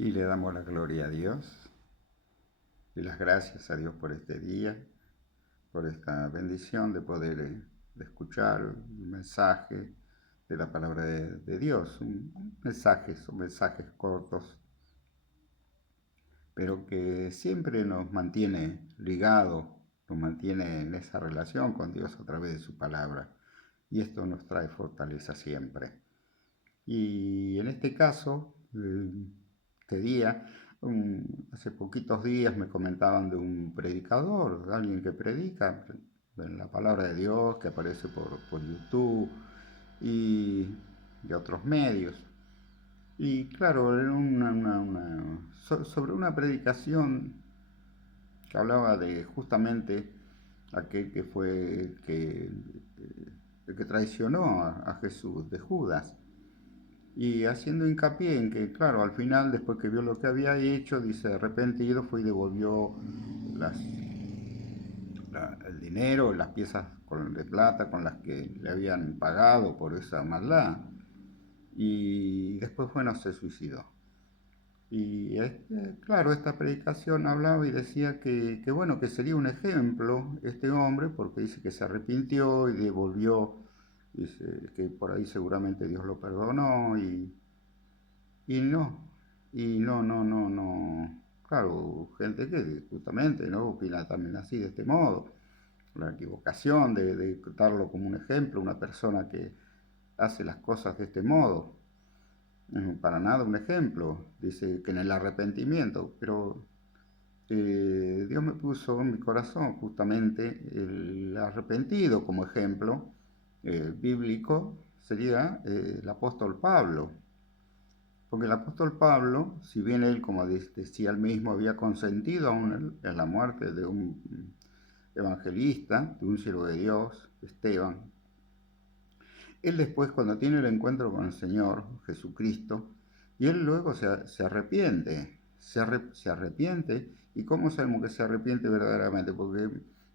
Y le damos la gloria a Dios y las gracias a Dios por este día, por esta bendición de poder de escuchar un mensaje de la palabra de Dios, son mensajes cortos, pero que siempre nos mantiene ligados, nos mantiene en esa relación con Dios a través de su palabra. Y esto nos trae fortaleza siempre. Y en este caso, este día, hace poquitos días me comentaban de un predicador, de alguien que predica en la palabra de Dios, que aparece por YouTube y de otros medios. Y claro, era sobre una predicación que hablaba de justamente aquel que fue el que traicionó a Jesús, de Judas. Y haciendo hincapié en que, claro, al final, después que vio lo que había hecho, dice, arrepentido, fue y devolvió las, el dinero, las piezas de plata con las que le habían pagado por esa maldad. Y después, bueno, se suicidó. Y claro, esta predicación hablaba y decía bueno, que sería un ejemplo este hombre, porque dice que se arrepintió y devolvió, dice que por ahí seguramente Dios lo perdonó y no, no. Claro, gente que justamente no opina también así, de este modo. La equivocación de darlo como un ejemplo, una persona que hace las cosas de este modo. Para nada un ejemplo. Dice que en el arrepentimiento, pero Dios me puso en mi corazón justamente el arrepentido como ejemplo bíblico, sería el apóstol Pablo. Porque el apóstol Pablo, si bien él, como decía él mismo, había consentido aún en la muerte de un evangelista, de un siervo de Dios, Esteban, él después cuando tiene el encuentro con el Señor Jesucristo, y él luego se arrepiente, se arrepiente, ¿y cómo sabemos que se arrepiente verdaderamente? Porque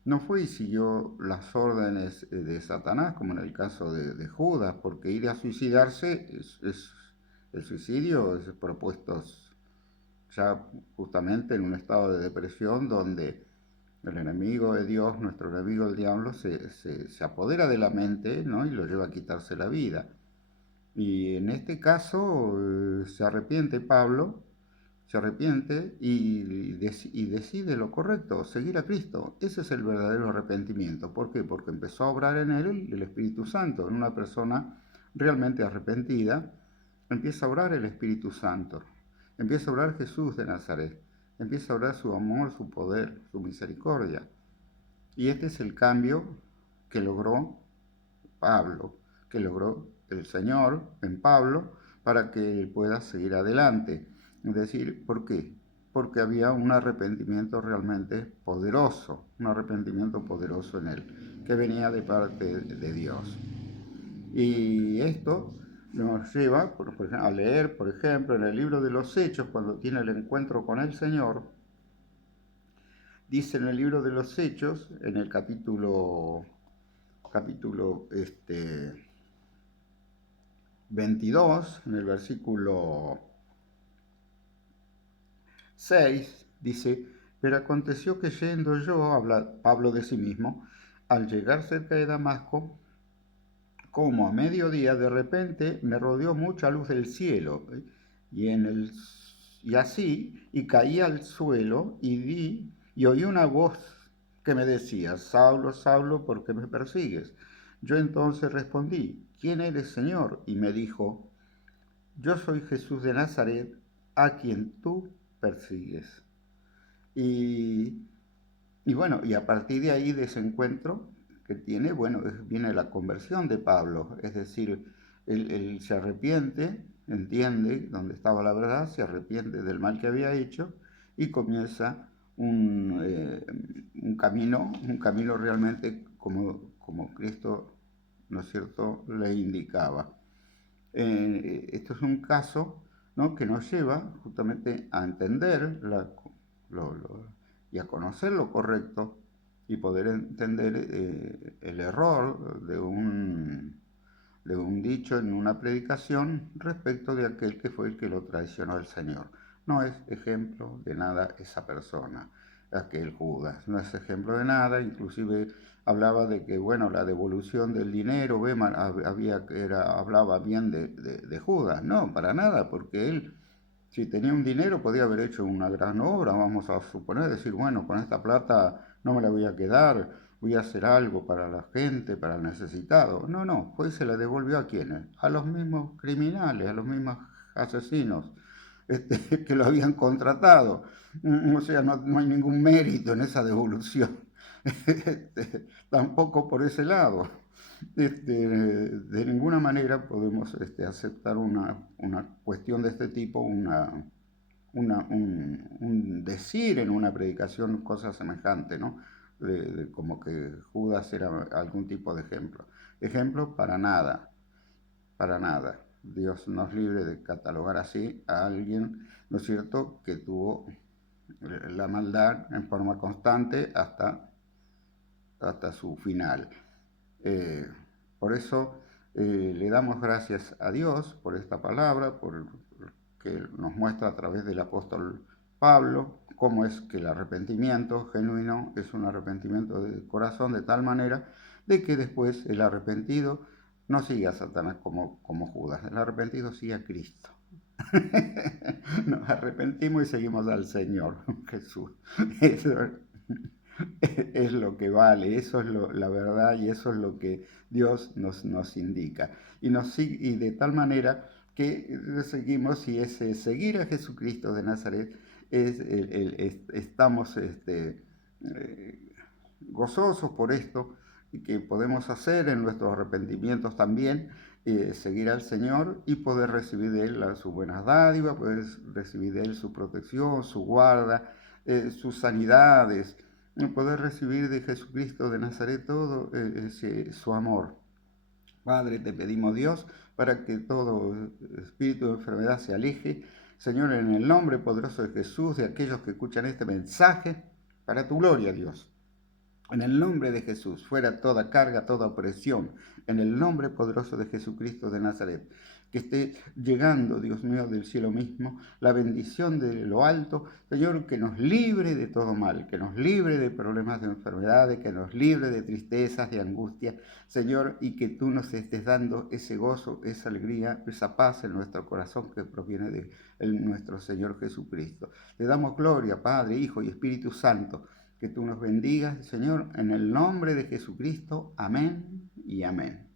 no fue y siguió las órdenes de Satanás, como en el caso de Judas, porque ir a suicidarse el suicidio es propuesto ya justamente en un estado de depresión donde el enemigo de Dios, nuestro enemigo el diablo, se apodera de la mente, ¿no? Y lo lleva a quitarse la vida. Y en este caso se arrepiente Pablo, se arrepiente y decide lo correcto, seguir a Cristo. Ese es el verdadero arrepentimiento. ¿Por qué? Porque empezó a obrar en él el Espíritu Santo, en una persona realmente arrepentida, empieza a obrar el Espíritu Santo, empieza a obrar Jesús de Nazaret, empieza a obrar su amor, su poder, su misericordia. Y este es el cambio que logró Pablo, que logró el Señor en Pablo para que él pueda seguir adelante. Es decir, ¿por qué? Porque había un arrepentimiento realmente poderoso, un arrepentimiento poderoso en él, que venía de parte de Dios. Y esto nos lleva a leer, por ejemplo, en el libro de los Hechos, cuando tiene el encuentro con el Señor, dice en el libro de los Hechos, en el capítulo 22, en el versículo 6, dice, pero aconteció que yendo yo, habla Pablo de sí mismo, al llegar cerca de Damasco, como a mediodía de repente me rodeó mucha luz del cielo, y, y así, y caí al suelo y oí una voz que me decía, Saulo, Saulo, ¿por qué me persigues? Yo entonces respondí, ¿quién eres, Señor? Y me dijo, yo soy Jesús de Nazaret, a quien tú persigues. Y, y bueno, y a partir de ahí, de ese encuentro que tiene, bueno, viene la conversión de Pablo, es decir, él se arrepiente, entiende dónde estaba la verdad, se arrepiente del mal que había hecho y comienza un camino realmente como Cristo, ¿no es cierto?, le indicaba. Esto es un caso, ¿no?, que nos lleva justamente a entender y a conocer lo correcto y poder entender el error de un dicho en una predicación respecto de aquel que fue el que lo traicionó al Señor. No es ejemplo de nada esa persona, aquel Judas. No es ejemplo de nada, inclusive hablaba de que, bueno, la devolución del dinero, hablaba bien de Judas. No, para nada, porque él, si tenía un dinero, podía haber hecho una gran obra, vamos a suponer, decir, bueno, con esta plata no me la voy a quedar, voy a hacer algo para la gente, para el necesitado. No, no, pues se la devolvió a quienes, a los mismos criminales, a los mismos asesinos que lo habían contratado. O sea, no hay ningún mérito en esa devolución. Tampoco por ese lado. De ninguna manera podemos aceptar una cuestión de este tipo, un decir en una predicación cosa semejante, ¿no? Como que Judas era algún tipo de ejemplo. Ejemplo para nada, para nada. Dios nos libre de catalogar así a alguien, ¿no es cierto?, que tuvo la maldad en forma constante hasta su final. Eh, por eso le damos gracias a Dios por esta palabra, por que nos muestra a través del apóstol Pablo cómo es que el arrepentimiento genuino es un arrepentimiento de corazón de tal manera de que después el arrepentido no sigue a Satanás como Judas, el arrepentido sigue a Cristo. Nos arrepentimos y seguimos al Señor Jesús. Eso es lo que vale, eso es la verdad y eso es lo que Dios nos indica. Y de tal manera que seguimos, y ese seguir a Jesucristo de Nazaret, estamos gozosos por esto, y que podemos hacer en nuestros arrepentimientos también, seguir al Señor y poder recibir de Él sus buenas dádivas, poder recibir de Él su protección, su guarda, sus sanidades, poder recibir de Jesucristo de Nazaret todo su amor. Padre, te pedimos, Dios, para que todo espíritu de enfermedad se aleje. Señor, en el nombre poderoso de Jesús, de aquellos que escuchan este mensaje, para tu gloria, Dios. En el nombre de Jesús, fuera toda carga, toda opresión, en el nombre poderoso de Jesucristo de Nazaret. Que esté llegando, Dios mío, del cielo mismo, la bendición de lo alto, Señor, que nos libre de todo mal, que nos libre de problemas de enfermedades, que nos libre de tristezas, de angustia, Señor, y que tú nos estés dando ese gozo, esa alegría, esa paz en nuestro corazón que proviene de nuestro Señor Jesucristo. Te damos gloria, Padre, Hijo y Espíritu Santo. Que tú nos bendigas, Señor, en el nombre de Jesucristo. Amén y amén.